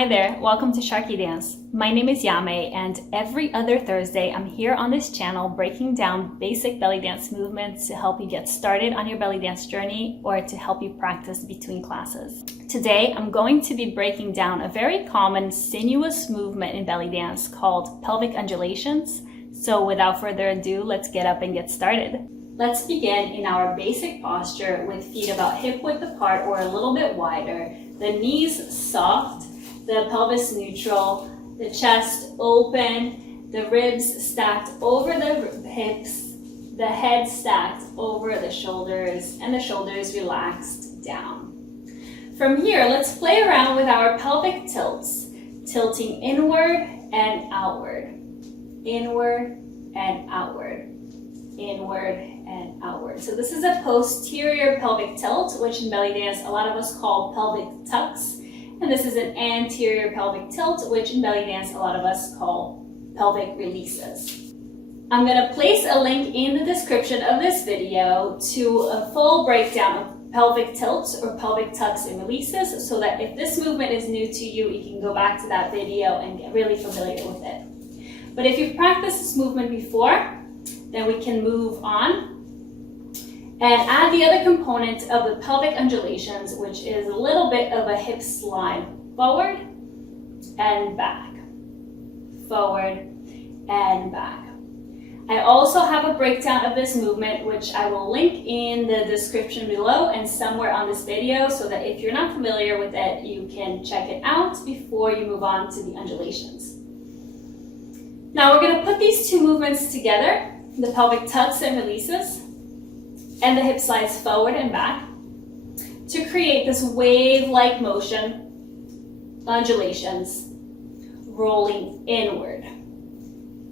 Hi there, welcome to SharqiDance. My name is Yame, and every other Thursday I'm here on this channel breaking down basic belly dance movements to help you get started on your belly dance journey or to help you practice between classes. Today I'm going to be breaking down a very common sinuous movement in belly dance called pelvic undulations. So without further ado, let's get up and get started. Let's begin in our basic posture with feet about hip width apart or a little bit wider, the knees soft, the pelvis neutral, the chest open, the ribs stacked over the hips, the head stacked over the shoulders, and the shoulders relaxed down. From here, let's play around with our pelvic tilts, tilting inward and outward, inward and outward, inward and outward. So this is a posterior pelvic tilt, which in belly dance a lot of us call pelvic tucks. And this is an anterior pelvic tilt, which in belly dance a lot of us call pelvic releases. I'm going to place a link in the description of this video to a full breakdown of pelvic tilts or pelvic tucks and releases, so that if this movement is new to you, you can go back to that video and get really familiar with it. But if you've practiced this movement before, then we can move on and add the other component of the pelvic undulations, which is a little bit of a hip slide forward and back, forward and back. I also have a breakdown of this movement, which I will link in the description below and somewhere on this video, so that if you're not familiar with it, you can check it out before you move on to the undulations. Now we're going to put these two movements together, the pelvic tucks and releases, and the hip slides forward and back, to create this wave-like motion, undulations, rolling inward,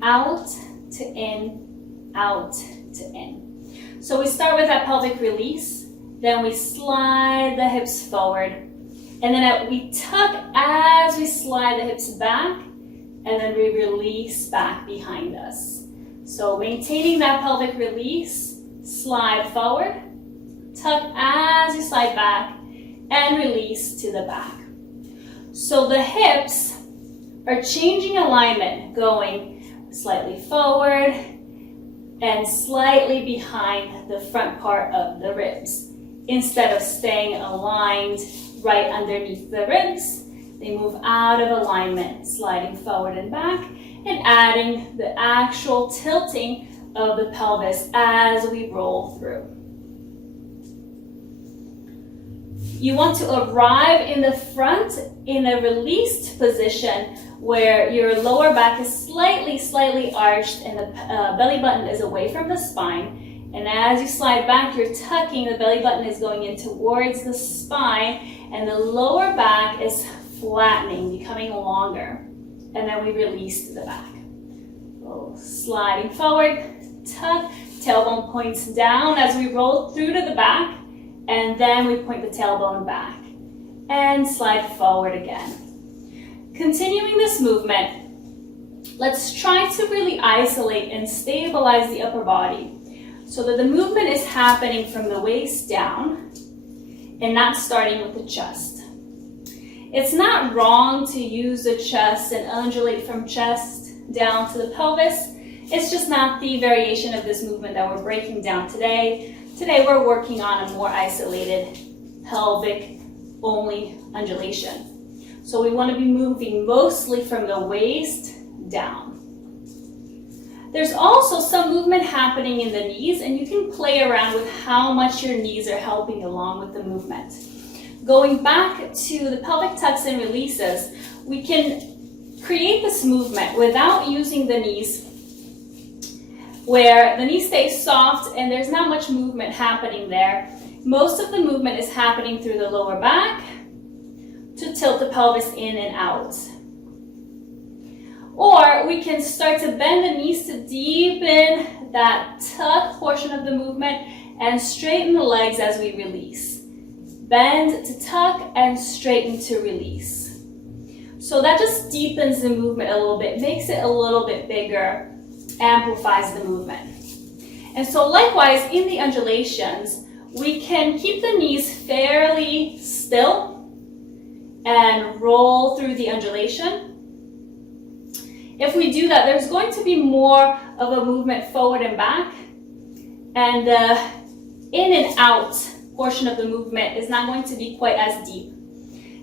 out to in, out to in. So we start with that pelvic release, then we slide the hips forward, and then we tuck as we slide the hips back, and then we release back behind us. So maintaining that pelvic release, slide forward, tuck as you slide back, and release to the back. So the hips are changing alignment, going slightly forward and slightly behind the front part of the ribs. Instead of staying aligned right underneath the ribs, they move out of alignment, sliding forward and back, and adding the actual tilting of the pelvis as we roll through. You want to arrive in the front in a released position where your lower back is slightly arched and the belly button is away from the spine. And as you slide back, you're tucking, the belly button is going in towards the spine, and the lower back is flattening, becoming longer. And then we release to the back. So sliding forward, tuck, tailbone points down as we roll through to the back, and then we point the tailbone back and slide forward again. Continuing this movement, let's try to really isolate and stabilize the upper body so that the movement is happening from the waist down and not starting with the chest. It's not wrong to use the chest and undulate from chest down to the pelvis. It's just not the variation of this movement that we're breaking down today. Today we're working on a more isolated pelvic only undulation. So we want to be moving mostly from the waist down. There's also some movement happening in the knees, and you can play around with how much your knees are helping along with the movement. Going back to the pelvic tucks and releases, we can create this movement without using the knees, where the knee stays soft and there's not much movement happening there. Most of the movement is happening through the lower back to tilt the pelvis in and out. Or we can start to bend the knees to deepen that tuck portion of the movement and straighten the legs as we release. Bend to tuck and straighten to release. So that just deepens the movement a little bit, makes it a little bit bigger, amplifies the movement. And so likewise in the undulations, we can keep the knees fairly still and roll through the undulation. If we do that, there's going to be more of a movement forward and back, and the in and out portion of the movement is not going to be quite as deep.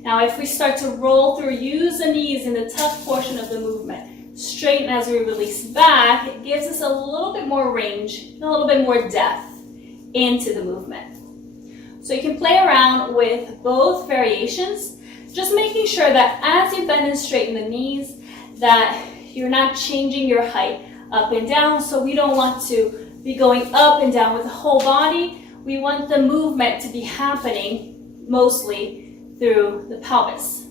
Now, if we start to roll through, use the knees in the tough portion of the movement, straighten as we release back, it gives us a little bit more range, and a little bit more depth into the movement. So you can play around with both variations, just making sure that as you bend and straighten the knees, that you're not changing your height up and down. So we don't want to be going up and down with the whole body. We want the movement to be happening mostly through the pelvis.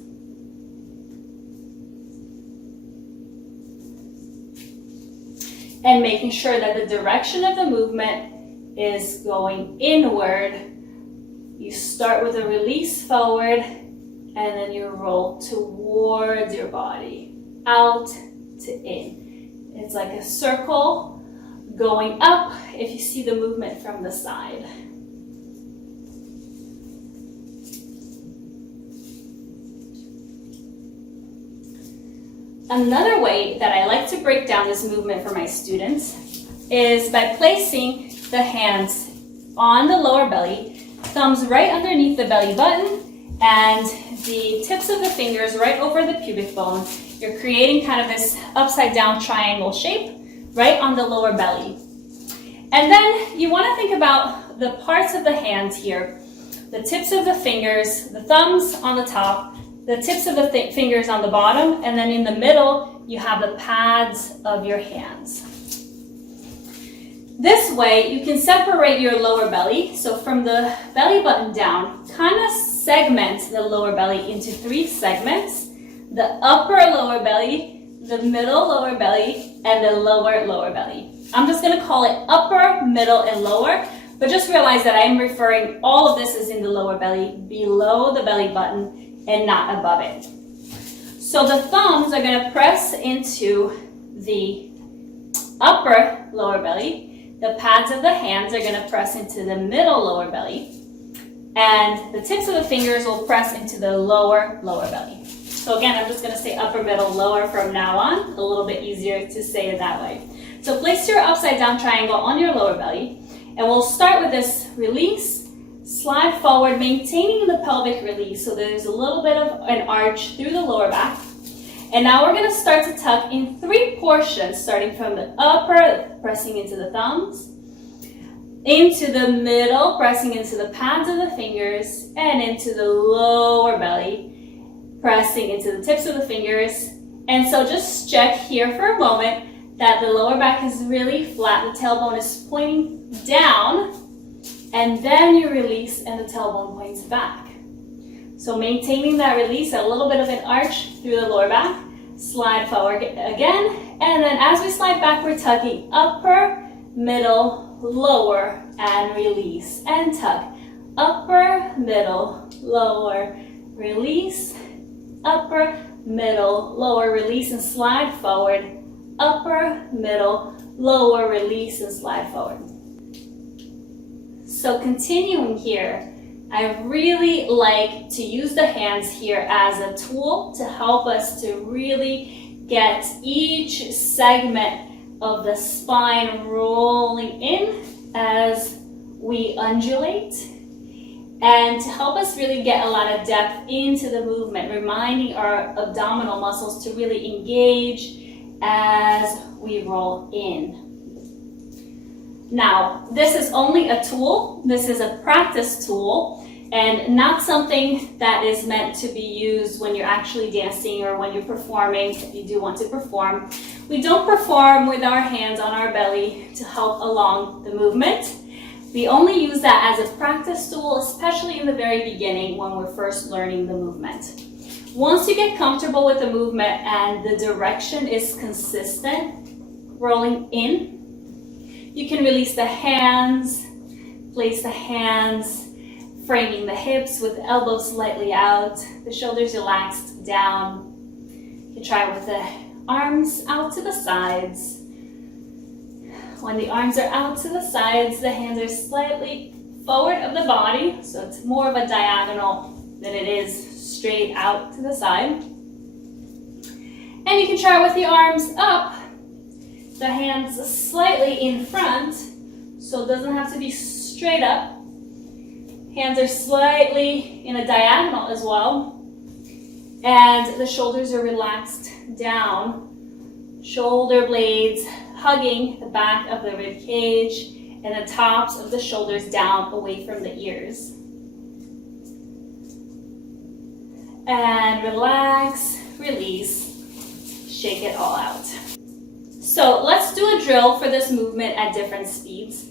And making sure that the direction of the movement is going inward. You start with a release forward, and then you roll towards your body, out to in. It's like a circle going up if you see the movement from the side. Another way that I like to break down this movement for my students is by placing the hands on the lower belly, thumbs right underneath the belly button, and the tips of the fingers right over the pubic bone. You're creating kind of this upside down triangle shape right on the lower belly. And then you want to think about the parts of the hands here, the tips of the fingers, the thumbs on the top, the tips of the fingers on the bottom, and then in the middle, you have the pads of your hands. This way, you can separate your lower belly. So from the belly button down, kind of segment the lower belly into 3 segments: the upper lower belly, the middle lower belly, and the lower belly. I'm just going to call it upper, middle, and lower, but just realize that I'm referring all of this is in the lower belly, below the belly button, and not above it. So the thumbs are going to press into the upper lower belly. The pads of the hands are going to press into the middle lower belly. And the tips of the fingers will press into the lower belly. So again, I'm just going to say upper, middle, lower from now on. A little bit easier to say it that way. So place your upside down triangle on your lower belly. And we'll start with this release. Slide forward, maintaining the pelvic release, so there's a little bit of an arch through the lower back. And now we're going to start to tuck in 3 portions, starting from the upper, pressing into the thumbs, into the middle, pressing into the pads of the fingers, and into the lower belly, pressing into the tips of the fingers. And so just check here for a moment that the lower back is really flat, the tailbone is pointing down, and then you release and the tailbone points back. So maintaining that release, a little bit of an arch through the lower back, slide forward again, and then as we slide back, we're tucking upper, middle, lower, and release, and tuck. Upper, middle, lower, release, upper, middle, lower, release, and slide forward, upper, middle, lower, release, and slide forward. So continuing here, I really like to use the hands here as a tool to help us to really get each segment of the spine rolling in as we undulate, and to help us really get a lot of depth into the movement, reminding our abdominal muscles to really engage as we roll in. Now, this is only a tool. This is a practice tool and not something that is meant to be used when you're actually dancing or when you're performing, if you do want to perform. We don't perform with our hands on our belly to help along the movement. We only use that as a practice tool, especially in the very beginning when we're first learning the movement. Once you get comfortable with the movement and the direction is consistent, rolling in, you can release the hands, place the hands, framing the hips with the elbows slightly out, the shoulders relaxed down. You can try with the arms out to the sides. When the arms are out to the sides, the hands are slightly forward of the body, so it's more of a diagonal than it is straight out to the side. And you can try with the arms up, the hands slightly in front, so it doesn't have to be straight up. Hands are slightly in a diagonal as well. And the shoulders are relaxed down. Shoulder blades hugging the back of the rib cage and the tops of the shoulders down away from the ears. And relax, release, shake it all out. So let's do a drill for this movement at different speeds.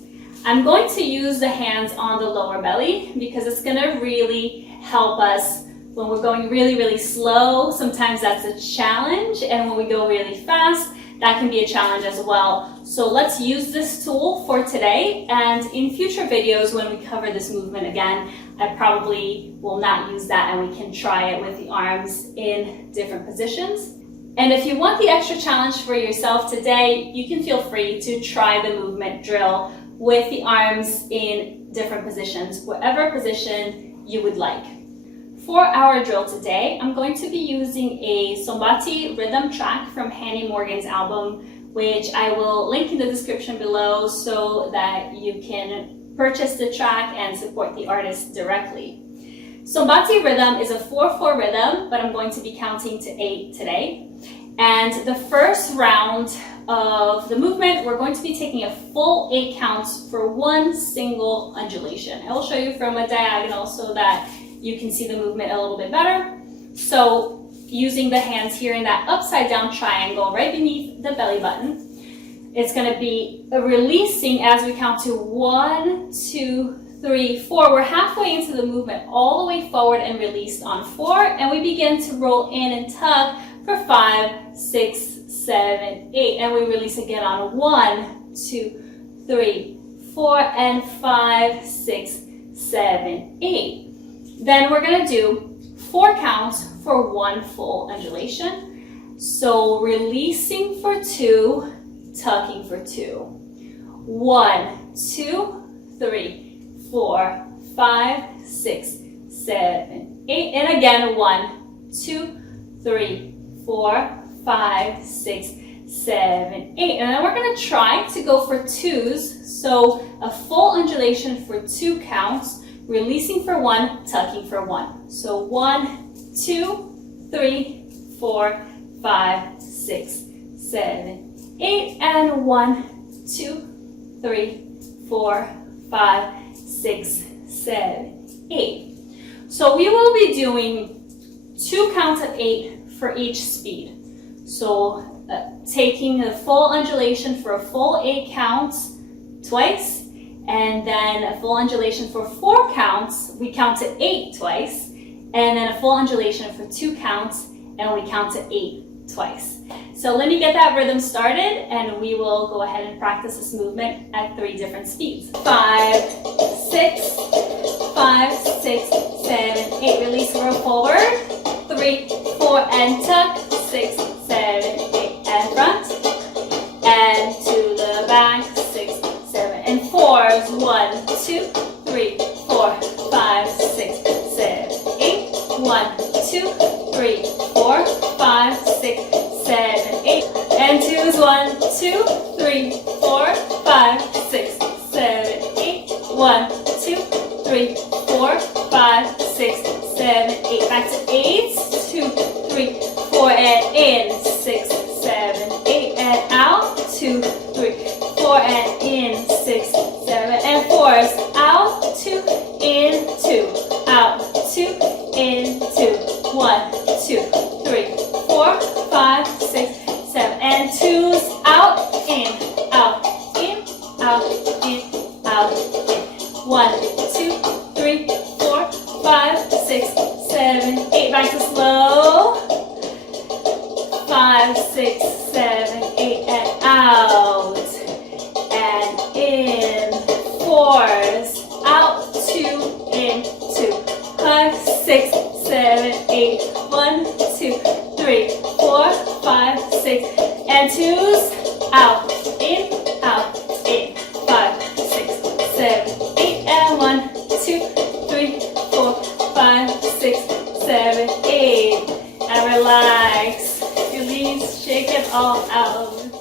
I'm going to use the hands on the lower belly because it's going to really help us when we're going really, really slow. Sometimes that's a challenge, and when we go really fast, that can be a challenge as well. So let's use this tool for today, and in future videos when we cover this movement again, I probably will not use that, and we can try it with the arms in different positions. And if you want the extra challenge for yourself today, you can feel free to try the movement drill with the arms in different positions, whatever position you would like. For our drill today, I'm going to be using a Sombati rhythm track from Hanny Morgan's album, which I will link in the description below so that you can purchase the track and support the artist directly. Sombati rhythm is a 4/4 rhythm, but I'm going to be counting to 8 today. And the first round of the movement, we're going to be taking a full 8 counts for one single undulation. I will show you from a diagonal so that you can see the movement a little bit better. So using the hands here in that upside down triangle right beneath the belly button, it's going to be releasing as we count to 1, 2, 3, 4. We're halfway into the movement, all the way forward and released on 4, and we begin to roll in and tug for 5, 6, 7, 8, and we release again on 1, 2, 3, 4, and 5, 6, 7, 8. Then we're going to do 4 counts for one full undulation. So releasing for 2, tucking for 2. 1, 2, 3, 4, 5, 6, 7, 8. And again, 1, 2, 3, 4, 5, 6, 7, 8. And then we're going to try to go for 2s. So a full undulation for 2 counts, releasing for 1, tucking for 1. So 1, 2, 3, 4, 5, 6, 7, 8. And 1, 2, 3, 4, 5, 6, 7, 8. So we will be doing 2 counts of 8 for each speed. So taking a full undulation for a full 8 counts twice, and then a full undulation for 4 counts, we count to 8 twice, and then a full undulation for 2 counts, and we count to 8 twice. So let me get that rhythm started, and we will go ahead and practice this movement at 3 different speeds. 5, 6, 5, 6, 7, 8. Release, roll forward. 3, 4, and tuck. 6, 7, 8, and front. And to the back. 6, 7, and 4s. 1, 2, 3, 4, 5, 6, 7, 8. 1, 2, 3, 4, 5, 6, 7, 8. And 2s. 1, 2, 3, 4, 5, 6, 7, 8. 1, 2, 3, 4, 5, 6, 7, 8. Back to 8s. 2, 3, 4, and in. 6, 7, 8, and out. 2, 3, 4, and in. 6, 7, and 4s. Out, 2, in, 2, out, 2, in, 2. 1, 2, 3, 4, 5, 6, 7, and 2s. Out, in, out, in, out, in, out, in. 1, 2, 3, 4, 5, 6, 7, 8. Back to slow. 5, 6, 7, 8, and out. And in. 4s. Out, 2, in, 2. 5, 6, 7, 8. 1, 2, 3, 4, 5, 6, and 2s. Out, in, 5, 6, 7, 8, and 1, 2, 3, 4, 5, 6, 7, relax, release, shake it all out.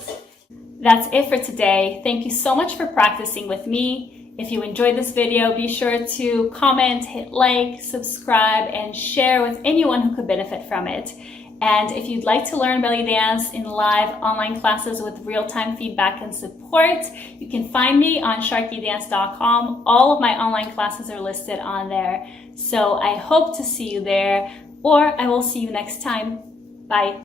That's it for today. Thank you so much for practicing with me. If you enjoyed this video, be sure to comment, hit like, subscribe, and share with anyone who could benefit from it. And if you'd like to learn belly dance in live online classes with real-time feedback and support, you can find me on SharqiDance.com. All of my online classes are listed on there. So I hope to see you there, or I will see you next time. Bye.